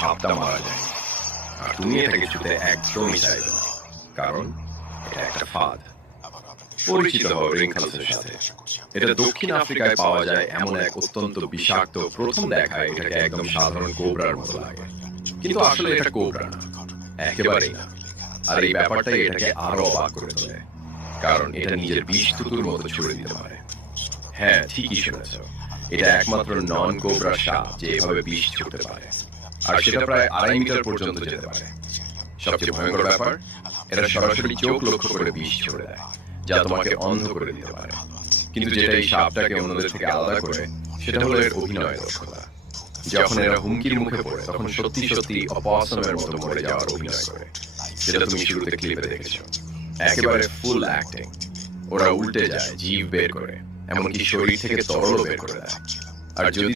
সাপটা মারা যায়, আর তুমি এটাকে ছুতে একদমই চাইবে না, কারণ এটা একটা ফাঁদ। পরিচিত হও রিংখালসের সাথে। এটা দক্ষিণ আফ্রিকায় পাওয়া যায় এমন এক অত্যন্ত বিষাক্ত, প্রথম দেখায় এটাকে একদম সাধারণ কোবরার মতো লাগে, কিন্তু আসলে এটা কোবরা না, একেবারেই না। আর এই ব্যাপারটাই এটাকে আরো অবাক করে তোলে, কারণ এটা নিজের বিষ তুতুর মতো ছুড়ে দিতে পারে। হ্যাঁ, ঠিকই শুনেছ, এটা একমাত্র নন কোবরা সাপ যে এভাবে বিষ ছুড়তে পারে, আর সেটা প্রায় 2.5 মিটার পর্যন্ত যেতে পারে। সবচেয়ে ভয়ঙ্কর ব্যাপার, এটা সরাসরি চোখ লক্ষ্য করে বিষ ছুড়ে দেয়, যা তোমাকে অন্ধ করে দিতে পারে। কিন্তু যেটা এই সাপটাকে অন্যদের থেকে আলাদা করে, সেটা হলো এর অভিনয় দক্ষতা। যখন এরা হুমকির মুখে পড়ে, তখন সত্যি সত্যি অপসমের মতো মরে যাওয়ার অভিনয় করে, যেটা তুমি শুরুতে ক্লিপে দেখেছো। একেবারে ফুল অ্যাক্টিং। ওরা উল্টে যায়, জিভ বের করে, এমনকি শরীর থেকে তরলও বের করে দেয়। আর যদি